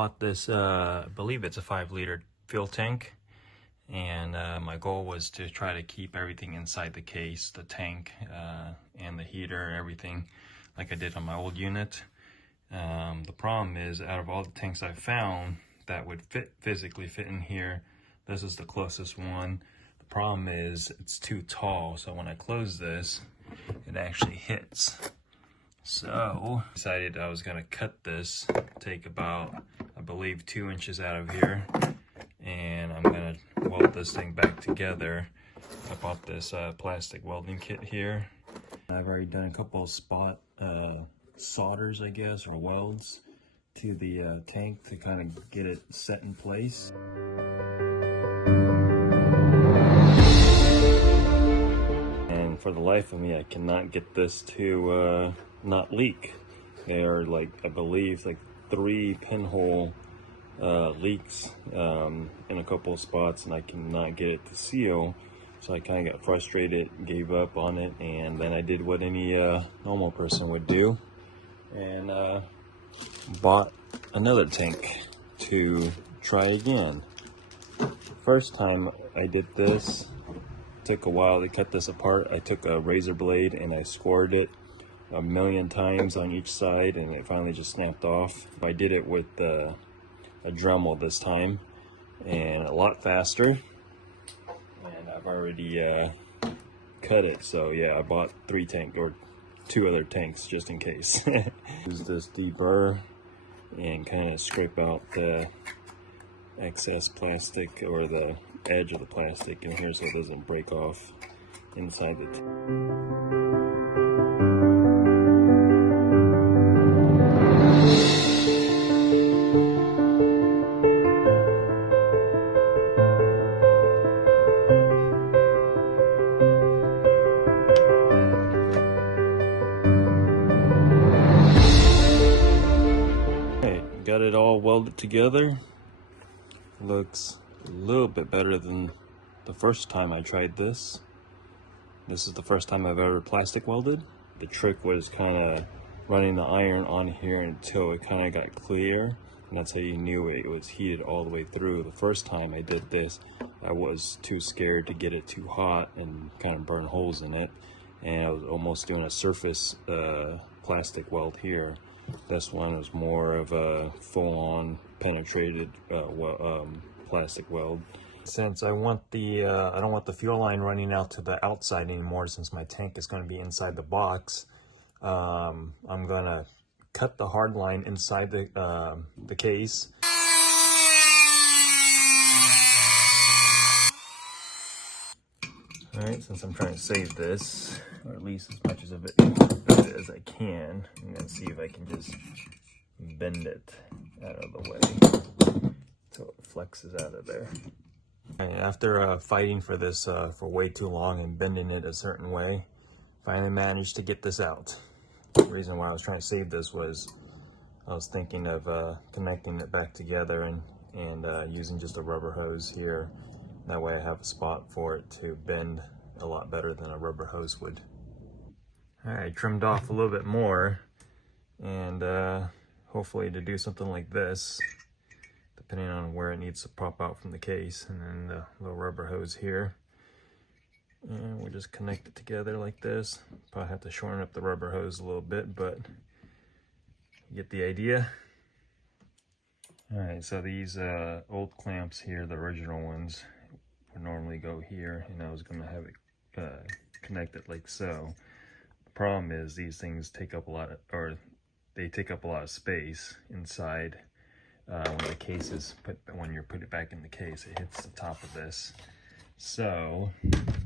bought this, I believe it's a 5-liter fuel tank, and my goal was to try to keep everything inside the case, the tank and the heater, everything like I did on my old unit. The problem is, out of all the tanks I've found that would physically fit in here, this is the closest one. The problem is it's too tall, so when I close this, it actually hits. So I decided I was gonna cut this, take about, I believe, 2 inches out of here, and I'm gonna weld this thing back together. I bought this plastic welding kit here. I've already done a couple of spot solders, I guess, or welds to the tank to kind of get it set in place. And for the life of me, I cannot get this to not leak. They are, like, I believe, like 3 pinhole leaks in a couple of spots, and I cannot get it to seal. So I kind of got frustrated, gave up on it, and then I did what any normal person would do, and bought another tank to try again. First time I did this, took a while to cut this apart. I took a razor blade and I scored it a million times on each side, and it finally just snapped off. I did it with a Dremel this time, and a lot faster. And I've already cut it, so yeah, I bought 2 other tanks just in case. Use this deburr and kind of scrape out the excess plastic, or the edge of the plastic in here, so it doesn't break off inside the tank. Got it all welded together. Looks a little bit better than the first time I tried this. This is the first time I've ever plastic welded. The trick was kind of running the iron on here until it kind of got clear, and that's how you knew it was heated all the way through. The first time I did this, I was too scared to get it too hot and kind of burn holes in it, and I was almost doing a surface plastic weld here. This one is more of a full-on penetrated plastic weld. Since I want the I don't want the fuel line running out to the outside anymore, since my tank is going to be inside the box, I'm gonna cut the hard line inside the case. All right, since I'm trying to save this, or at least as much of it as I can, I'm gonna see if I can just bend it out of the way so it flexes out of there. Right, after fighting for this for way too long and bending it a certain way, finally managed to get this out. The reason why I was trying to save this was I was thinking of connecting it back together and using just a rubber hose here. That way I have a spot for it to bend a lot better than a rubber hose would. All right, trimmed off a little bit more, and hopefully to do something like this, depending on where it needs to pop out from the case, and then the little rubber hose here. And we'll just connect it together like this. Probably have to shorten up the rubber hose a little bit, but you get the idea. All right, so these old clamps here, the original ones, would normally go here, and I was going to have it connected like so. The problem is these things take up a lot of space inside when the case is when you put it back in the case. It hits the top of this. So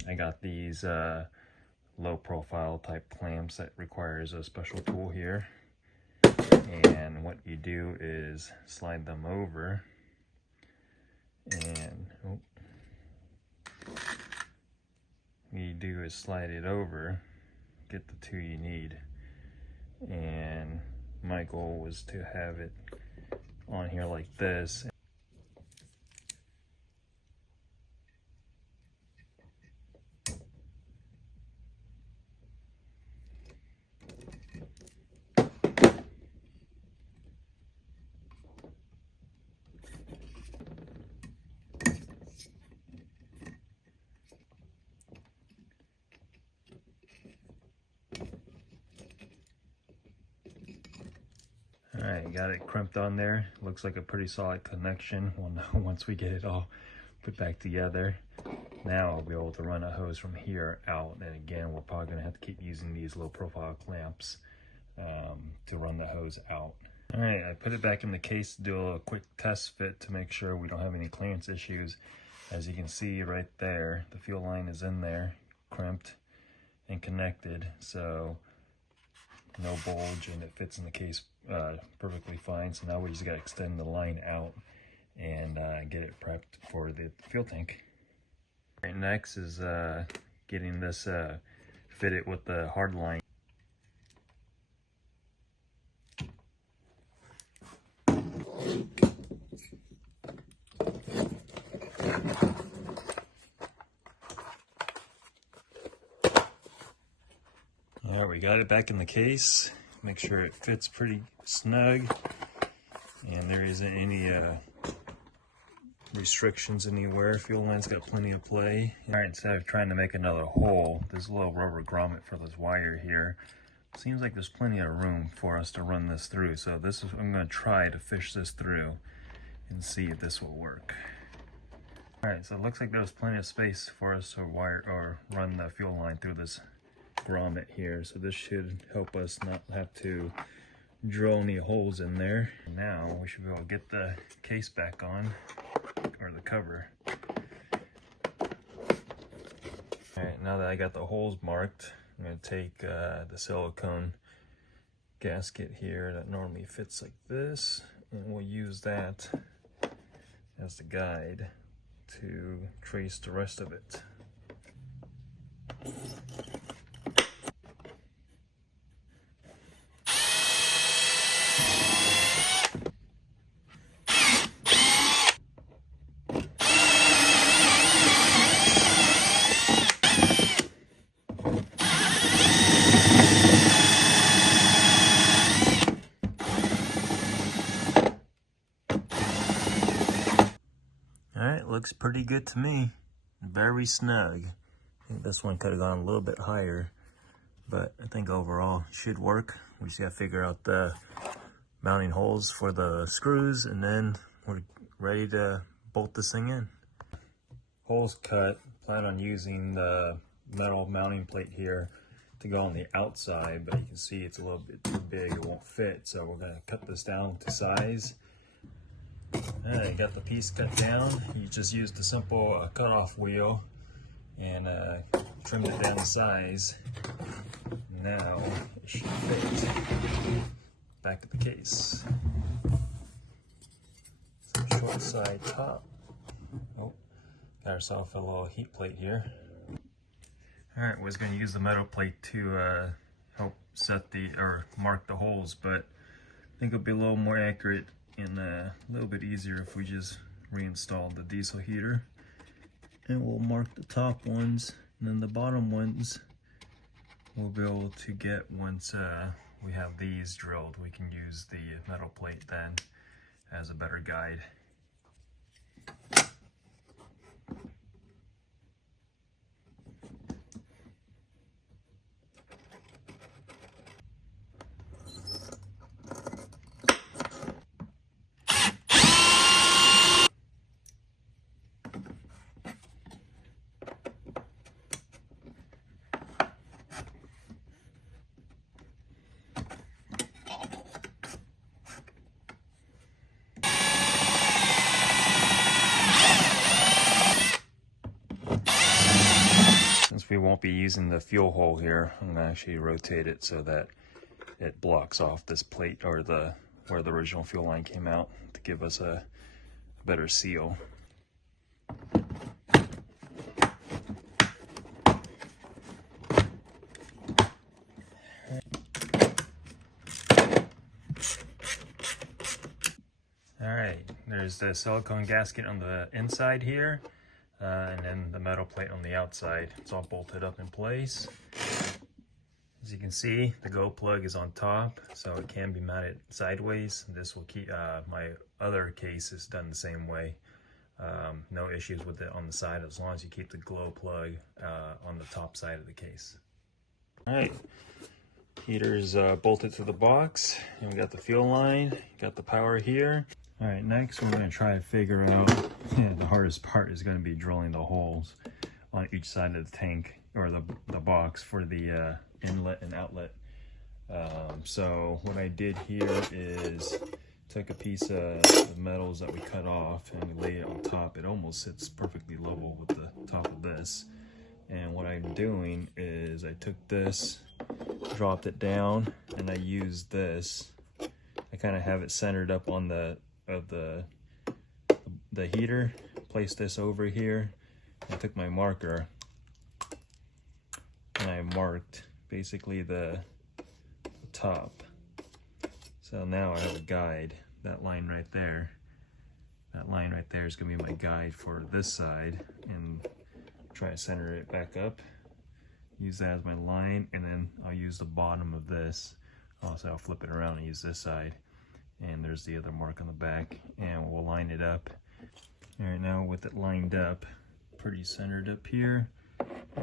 I got these low profile type clamps that requires a special tool here, and what you do is slide them over, and slide it over, get the 2 you need. And my goal was to have it on here like this. right, got it crimped on there. Looks like a pretty solid connection once we get it all put back together. Now I'll be able to run a hose from here out, and again we're probably going to have to keep using these low profile clamps to run the hose out. All right, I put it back in the case to do a quick test fit to make sure we don't have any clearance issues. As you can see right there, the fuel line is in there, crimped and connected, so no bulge, and it fits in the case perfectly fine. So now we just got to extend the line out and get it prepped for the fuel tank. All right, next is getting this fitted with the hard line. Yeah, we got it back in the case. Make sure it fits pretty snug and there isn't any restrictions anywhere. Fuel line's got plenty of play. All right, instead of trying to make another hole, there's a little rubber grommet for this wire here. Seems like there's plenty of room for us to run this through. So this is, I'm going to try to fish this through and see if this will work. All right, so it looks like there's plenty of space for us to wire or run the fuel line through this grommet here. So this should help us not have to drill any holes in there. Now we should be able to get the case back on, or the cover. All right, now that I got the holes marked, I'm going to take the silicone gasket here that normally fits like this, and we'll use that as the guide to trace the rest of it. Alright, looks pretty good to me. Very snug. I think this one could have gone a little bit higher, but I think overall it should work. We just got to figure out the mounting holes for the screws, and then we're ready to bolt this thing in. Holes cut. Plan on using the metal mounting plate here to go on the outside, but you can see it's a little bit too big. It won't fit, so we're going to cut this down to size. Alright, got the piece cut down. You just used the simple cutoff wheel and trimmed it down to size. Now it should fit back of the case. Some short side top. Oh, got ourselves a little heat plate here. Alright, was going to use the metal plate to help set the, or mark the holes, but I think it'll be a little more accurate and a little bit easier if we just reinstall the diesel heater. And we'll mark the top ones, and then the bottom ones we'll be able to get once we have these drilled. We can use the metal plate then as a better guide. Since we won't be using the fuel hole here, I'm going to actually rotate it so that it blocks off this plate, or the where the original fuel line came out, to give us a better seal. Alright, there's the silicone gasket on the inside here. And then the metal plate on the outside. It's all bolted up in place. As you can see, the go plug is on top, so it can be mounted sideways. This will keep, my other case is done the same way. No issues with it on the side, as long as you keep the glow plug on the top side of the case. All right, Heater's bolted to the box, and we got the fuel line, got the power here. All right, next we're gonna try to figure out, the hardest part is gonna be drilling the holes on each side of the tank, or the box for the inlet and outlet. So what I did here is took a piece of the metals that we cut off and we laid it on top. It almost sits perfectly level with the top of this. And what I'm doing is I took this, dropped it down, and I used this. I kind of have it centered up on the heater. Placed this over here. I took my marker and I marked basically the top. So now I have a guide. That line right there. That line right there is going to be my guide for this side, and try to center it back up. Use that as my line, and then I'll use the bottom of this. Also, I'll flip it around and use this side. And there's the other mark on the back, and we'll line it up. All right, now with it lined up, pretty centered up here,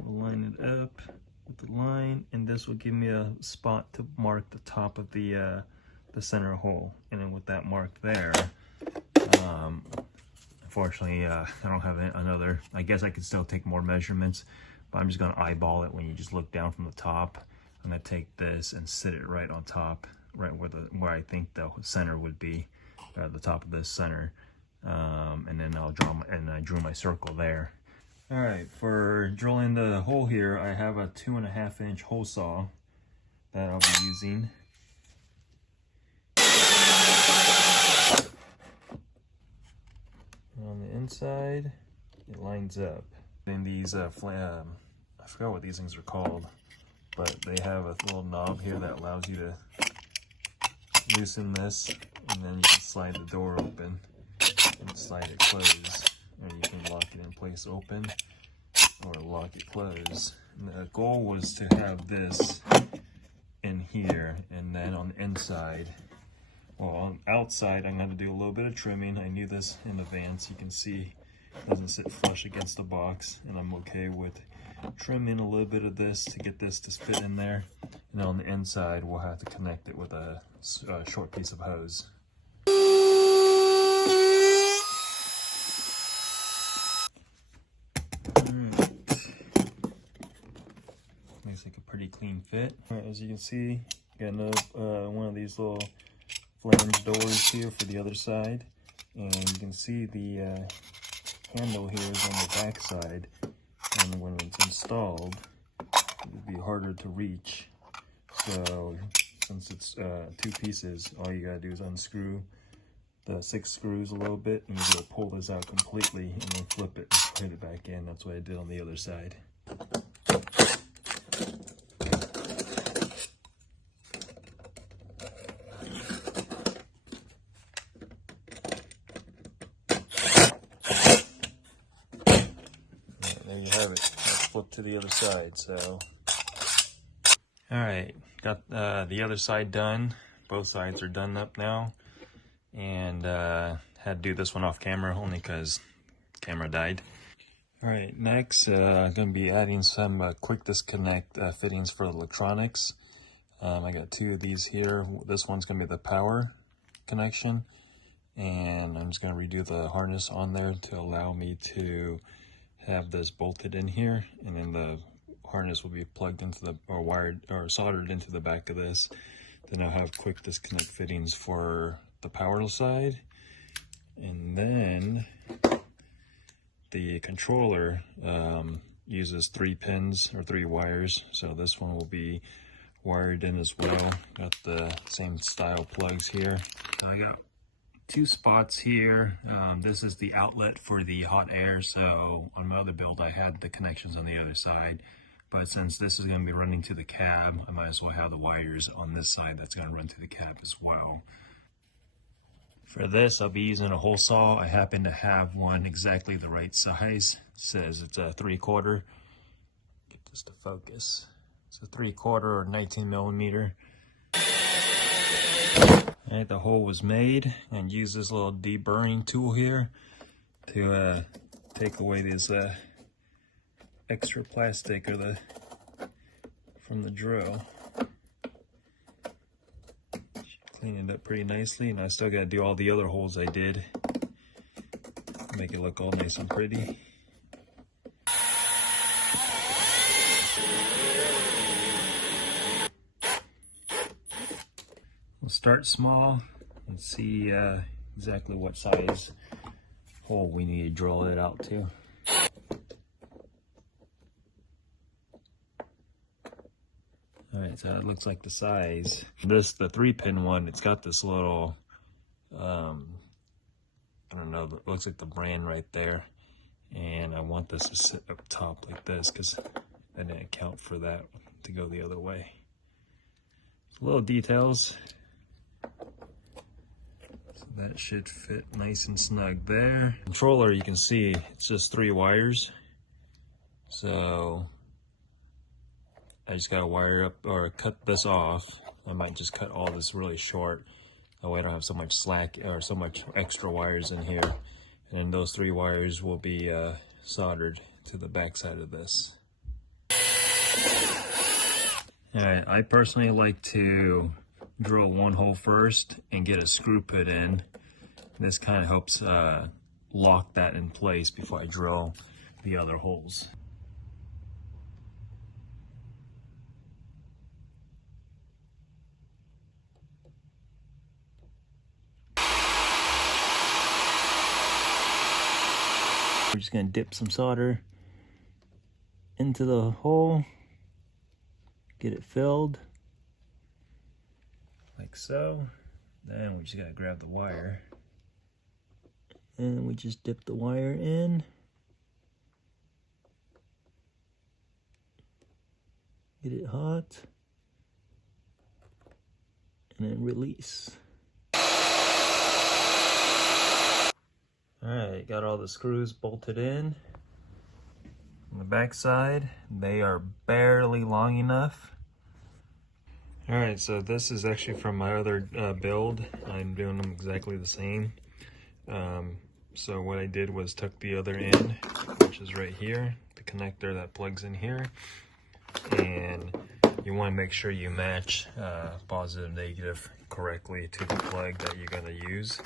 we'll line it up with the line, and this will give me a spot to mark the top of the center hole. And then with that marked there, unfortunately, I don't have another. I guess I could still take more measurements, but I'm just gonna eyeball it when you just look down from the top. I'm gonna take this and sit it right on top, right where I think the center would be, the top of this center. And then I drew my circle there. All right, for drilling the hole here, I have a 2.5-inch hole saw that I'll be using. On the inside, it lines up. Then these, I forgot what these things are called, but they have a little knob here that allows you to loosen this, and then you can slide the door open and slide it closed, or you can lock it in place open or lock it closed. And the goal was to have this in here, and then on the inside, well, on the outside, I'm going to do a little bit of trimming. I knew this in advance. You can see it doesn't sit flush against the box, and I'm okay with trimming a little bit of this to get this to fit in there. And on the inside, we'll have to connect it with a short piece of hose. Looks like a pretty clean fit. All right, as you can see, got another one of these little flange doors here for the other side, and you can see the handle here is on the back side, and when it's installed it'll be harder to reach. So since it's 2 pieces, all you gotta do is unscrew the 6 screws a little bit, and you'll pull this out completely, and then flip it and put it back in. That's what I did on the other side. There you have it. Let's flip to the other side. So, all right, got the other side done. Both sides are done up now, and had to do this one off camera only because camera died. All right, next I'm gonna be adding some quick disconnect fittings for electronics. I got 2 of these here. This one's gonna be the power connection, and I'm just gonna redo the harness on there to allow me to have this bolted in here, and then the harness will be plugged into the, or wired, or soldered into the back of this. Then I'll have quick disconnect fittings for the power side, and then the controller uses 3 pins or 3 wires, so this one will be wired in as well. Got the same style plugs here. I got 2 spots here. This is the outlet for the hot air, so on my other build I had the connections on the other side, but since this is going to be running to the cab, I might as well have the wires on this side that's going to run to the cab as well. For this, I'll be using a hole saw. I happen to have one exactly the right size. It says it's a 3/4. Get this to focus. It's a 3/4 or 19 millimeter. Alright, the hole was made, and use this little deburring tool here to take away this extra plastic or from the drill. Clean it up pretty nicely, and I still gotta do all the other holes I did. Make it look all nice and pretty. We'll start small and see exactly what size hole we need to drill it out to. Alright, so it looks like the size. This, the 3-pin one, it's got this little, I don't know, it looks like the brand right there. And I want this to sit up top like this because I didn't account for that to go the other way. Little details. So that should fit nice and snug there. Controller, you can see it's just 3 wires. So I just gotta wire up or cut this off. I might just cut all this really short. That way I don't have so much slack or so much extra wires in here. And then those 3 wires will be soldered to the back side of this. Alright, I personally like to drill one hole first and get a screw put in. This kind of helps lock that in place before I drill the other holes. We're just going to dip some solder into the hole, get it filled like so. Then we just got to grab the wire and we just dip the wire in, get it hot, and then release. Alright, got all the screws bolted in. On the back side, they are barely long enough. Alright, so this is actually from my other build. I'm doing them exactly the same. So what I did was tuck the other end, which is right here, the connector that plugs in here. And you want to make sure you match positive, negative correctly to the plug that you're going to use.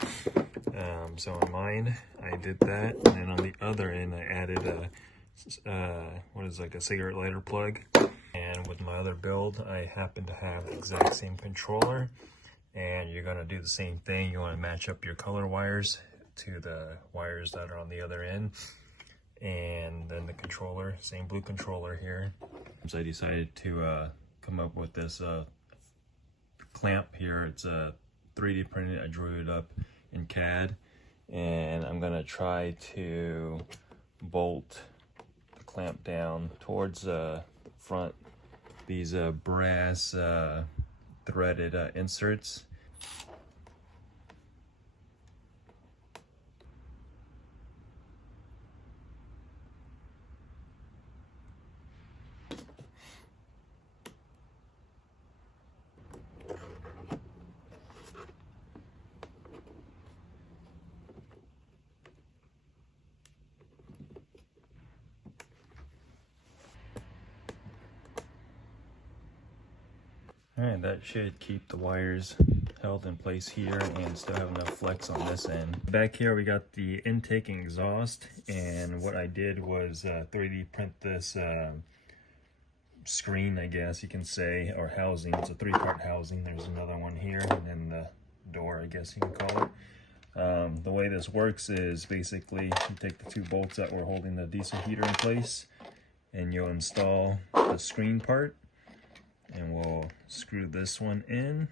So on mine, I did that, and then on the other end, I added a what is like a cigarette lighter plug. And with my other build, I happen to have the exact same controller, and you're going to do the same thing. You want to match up your color wires to the wires that are on the other end, and then the controller, same blue controller here. So I decided to come up with this clamp here. It's a 3D printed. I drew it up in CAD, and I'm gonna try to bolt the clamp down towards the front. These brass threaded inserts. Alright, that should keep the wires held in place here and still have enough flex on this end. Back here we got the intake and exhaust, and what I did was 3D print this screen, I guess you can say, or housing. It's a 3-part housing. There's another one here, and then the door, I guess you can call it. The way this works is basically you take the 2 bolts that were holding the diesel heater in place, and you'll install the screen part. And we'll screw this one in.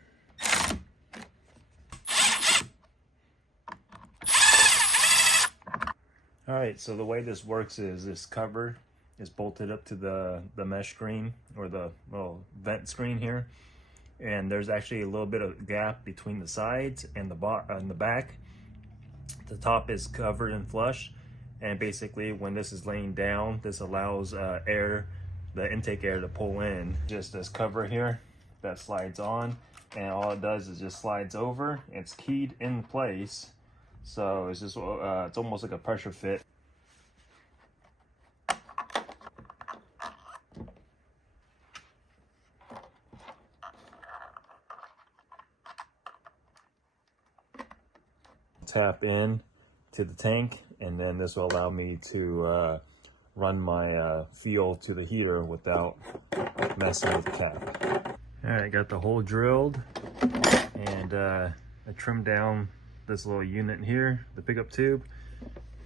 Alright, so the way this works is this cover is bolted up to the mesh screen, or the little vent screen here. And there's actually a little bit of gap between the sides and the back. The top is covered and flush. And basically when this is laying down, this allows the intake air to pull in. Just this cover here that slides on, and all it does is just slides over. It's keyed in place, so it's just it's almost like a pressure fit. tap in to the tank, and then this will allow me to run my fuel to the heater without messing with the cap. All right, got the hole drilled, and I trimmed down this little unit here, the pickup tube,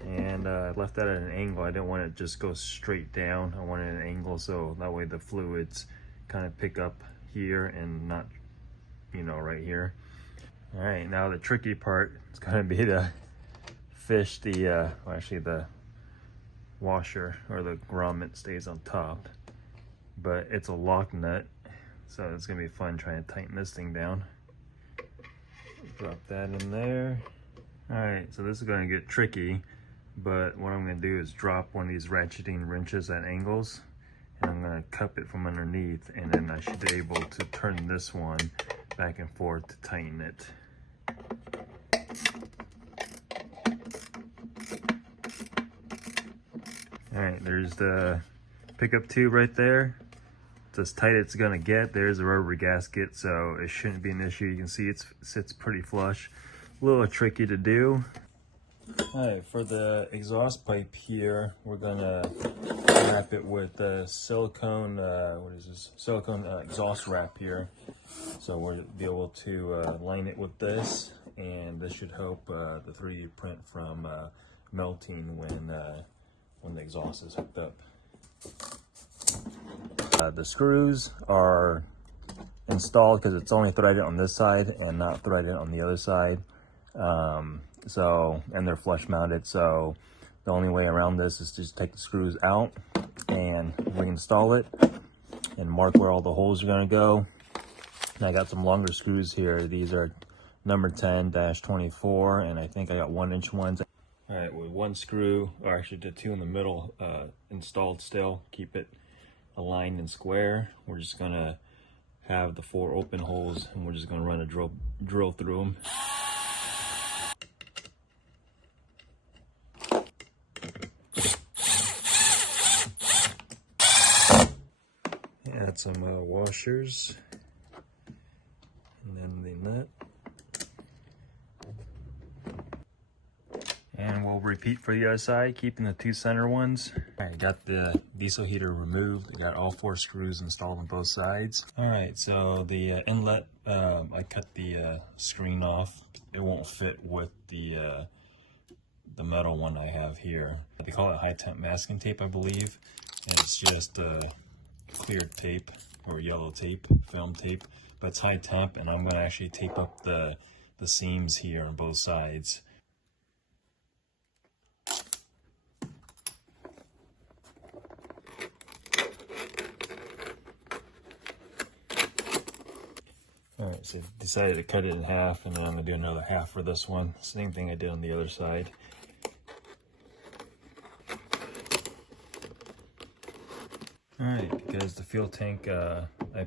and left that at an angle. I didn't want it to just go straight down. I wanted an angle so that way the fluids kind of pick up here and not, you know, right here. All right, now the tricky part is going to be to fish the, well, actually the washer or the grommet stays on top, but it's a lock nut, so it's going to be fun trying to tighten this thing down. Drop that in there. All right, so this is going to get tricky, but what I'm going to do is drop one of these ratcheting wrenches at angles, and I'm going to cup it from underneath, and then I should be able to turn this one back and forth to tighten it. All right, there's the pickup tube right there. It's as tight as it's gonna get. There's a rubber gasket, so it shouldn't be an issue. You can see it sits pretty flush. A little tricky to do. All right, for the exhaust pipe here, we're gonna wrap it with silicone, what is this? Silicone exhaust wrap here. So we'll be able to line it with this, and this should help the 3D print from melting when the exhaust is hooked up. The screws are installed because it's only threaded on this side and not threaded on the other side. And they're flush mounted, so the only way around this is to just take the screws out and reinstall it and mark where all the holes are going to go. And I got some longer screws here. These are number 10-24, and I think I got 1-inch ones. All right, with one screw, or actually the two in the middle, installed still, keep it aligned and square. We're just gonna have the 4 open holes, and we're just gonna run a drill through them. Add some washers, and then the nut. And we'll repeat for the other side, keeping the 2 center ones. All right, got the diesel heater removed. I got all 4 screws installed on both sides. All right, so the inlet, I cut the screen off. It won't fit with the metal one I have here. They call it high temp masking tape, I believe. And it's just clear tape or yellow tape, film tape, but it's high temp, and I'm gonna actually tape up the seams here on both sides. All right, so decided to cut it in half, and then I'm gonna do another half for this one. Same thing I did on the other side. All right, because the fuel tank I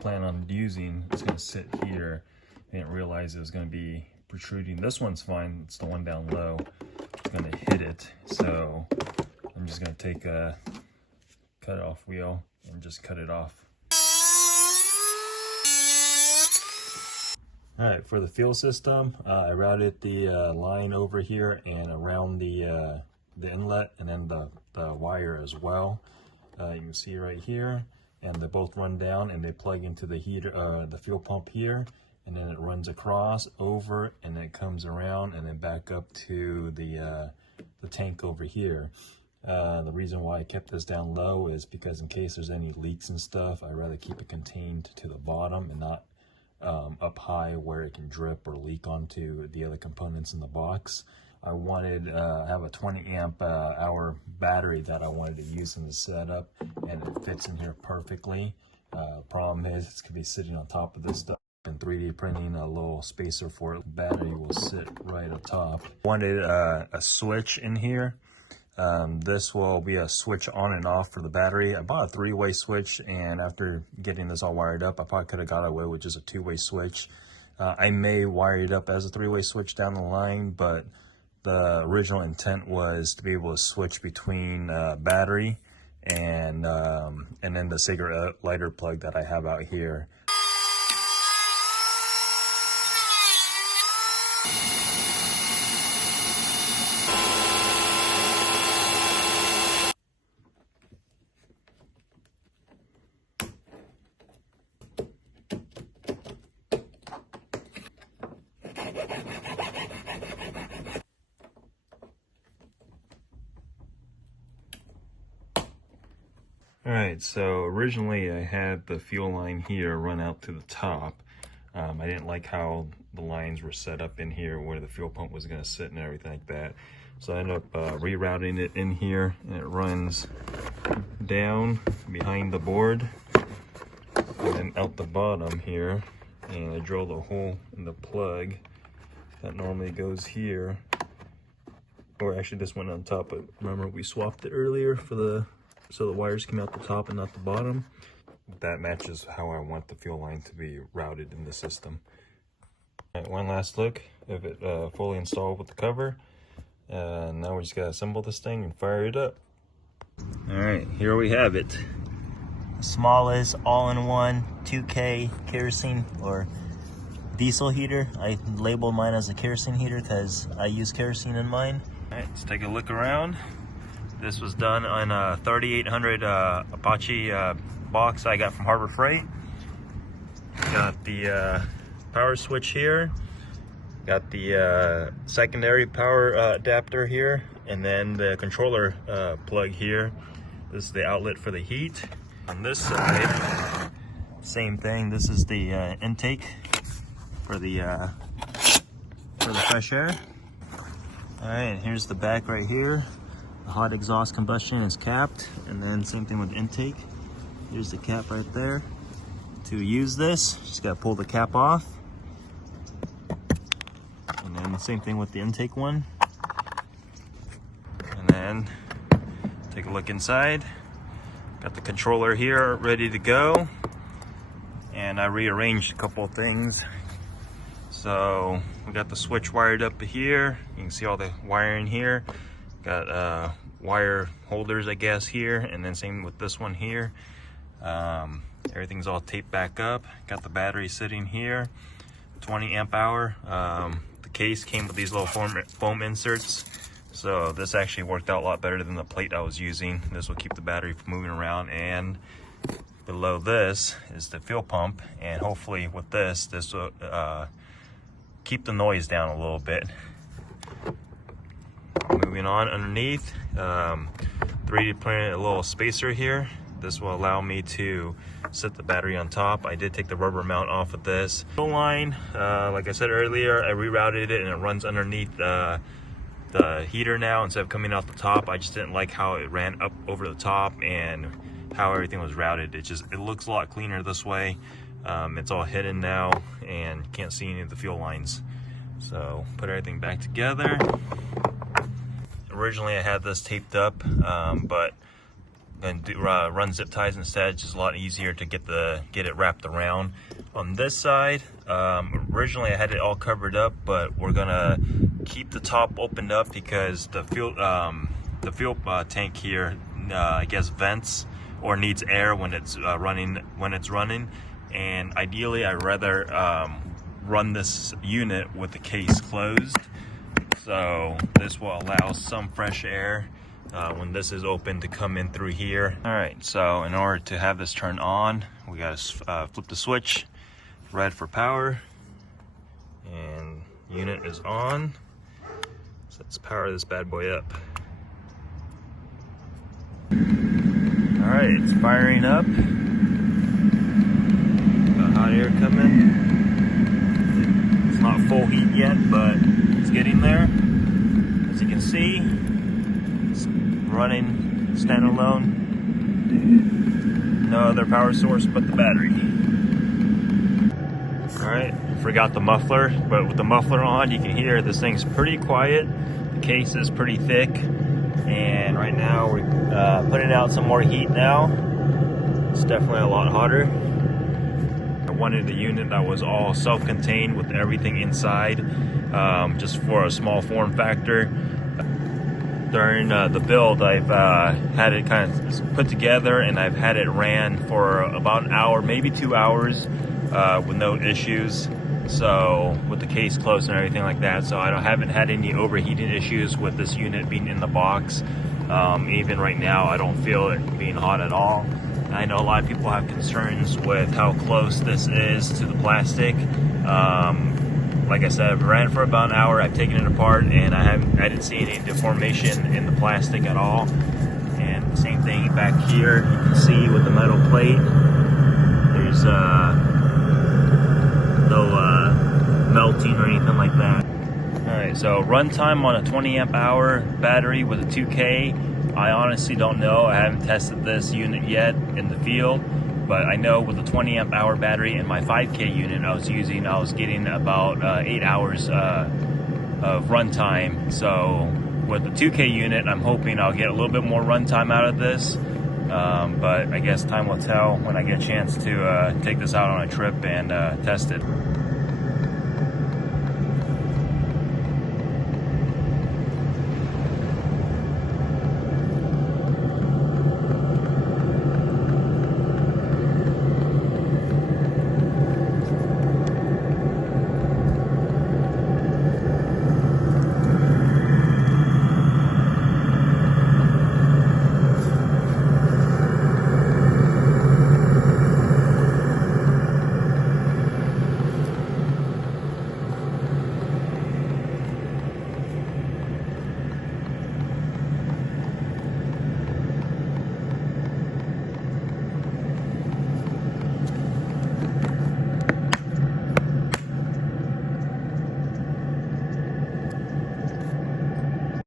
plan on using is gonna sit here. I didn't realize it was gonna be protruding. This one's fine, it's the one down low. It's gonna hit it, so I'm just gonna take a cut off wheel and just cut it off. All right, for the fuel system, I routed the line over here and around the inlet, and then the wire as well. You can see right here, and they both run down and they plug into the heater, the fuel pump here, and then it runs across, over, and then it comes around and then back up to the tank over here. The reason why I kept this down low is because in case there's any leaks and stuff, I'd rather keep it contained to the bottom and not up high where it can drip or leak onto the other components in the box. I wanted to have a 20 amp hour battery that I wanted to use in the setup, and it fits in here perfectly. Problem is, it's gonna be sitting on top of this stuff, and 3D printing a little spacer for it. The battery will sit right up top. Wanted a switch in here. This will be a switch on and off for the battery. I bought a 3-way switch, and after getting this all wired up, I probably could have got away with just a 2-way switch. I may wire it up as a 3-way switch down the line, but the original intent was to be able to switch between battery and then the cigarette lighter plug that I have out here. All right, so originally I had the fuel line here run out to the top. I didn't like how the lines were set up in here where the fuel pump was gonna sit and everything like that. So I ended up rerouting it in here, and it runs down behind the board and then out the bottom here. And I drilled a hole in the plug that normally goes here. Or actually this went on top, but remember we swapped it earlier so the wires came out the top and not the bottom. That matches how I want the fuel line to be routed in the system. All right, one last look of it fully installed with the cover. Now we just gotta assemble this thing and fire it up. All right, here we have it. Smallest all-in-one 2K kerosene or diesel heater. I labeled mine as a kerosene heater because I use kerosene in mine. All right, let's take a look around. This was done on a 3800 Apache box I got from Harbor Freight. Got the power switch here. Got the secondary power adapter here, and then the controller plug here. This is the outlet for the heat. On this side, same thing. This is the intake for the fresh air. All right, and here's the back right here. The hot exhaust combustion is capped, and then same thing with the intake. Here's the cap right there. To use this, just gotta pull the cap off. And then same thing with the intake one. And then take a look inside. Got the controller here ready to go. And I rearranged a couple of things. So we got the switch wired up here. You can see all the wiring here. Got wire holders, I guess, here. And then same with this one here. Everything's all taped back up. Got the battery sitting here, 20 amp hour. The case came with these little foam inserts, so this actually worked out a lot better than the plate I was using. This will keep the battery from moving around, and below this is the fuel pump, and hopefully with this will keep the noise down a little bit. Moving on underneath, 3D printed a little spacer here. This will allow me to set the battery on top. I did take the rubber mount off of this. Fuel line, like I said earlier, I rerouted it and it runs underneath the heater now instead of coming off the top. I just didn't like how it ran up over the top and how everything was routed. It looks a lot cleaner this way. It's all hidden now and can't see any of the fuel lines. So put everything back together. Originally I had this taped up, but and run zip ties instead. It's just a lot easier to get it wrapped around. On this side, originally I had it all covered up, but we're gonna keep the top opened up because the fuel tank here, I guess, vents or needs air when it's running. And ideally, I'd rather run this unit with the case closed. So this will allow some fresh air when this is open to come in through here. All right, so in order to have this turn on, we gotta flip the switch, red for power, and unit is on. So let's power this bad boy up. All right, it's firing up. Got hot air coming. It's not full heat yet, but it's getting there. As you can see, it's running standalone. No other power source but the battery. All right, forgot the muffler, but with the muffler on, you can hear this thing's pretty quiet. The case is pretty thick, and right now we're putting out some more heat now. It's definitely a lot hotter. I wanted a unit that was all self-contained with everything inside, just for a small form factor. During the build, I've had it kind of put together, and I've had it ran for about an hour, maybe 2 hours, with no issues. So with the case closed and everything like that, so I haven't had any overheating issues with this unit being in the box. Even right now, I don't feel it being hot at all. I know a lot of people have concerns with how close this is to the plastic. Like I said, I've ran it for about an hour. I've taken it apart, and I didn't see any deformation in the plastic at all. And Same thing back here. You can see with the metal plate, there's no melting or anything like that. All right, so runtime on a 20 amp hour battery with a 2K. I honestly don't know. I haven't tested this unit yet in the field, but I know with a 20 amp hour battery in my 5K unit I was getting about 8 hours of runtime. So with the 2K unit, I'm hoping I'll get a little bit more runtime out of this. But I guess time will tell when I get a chance to take this out on a trip and test it.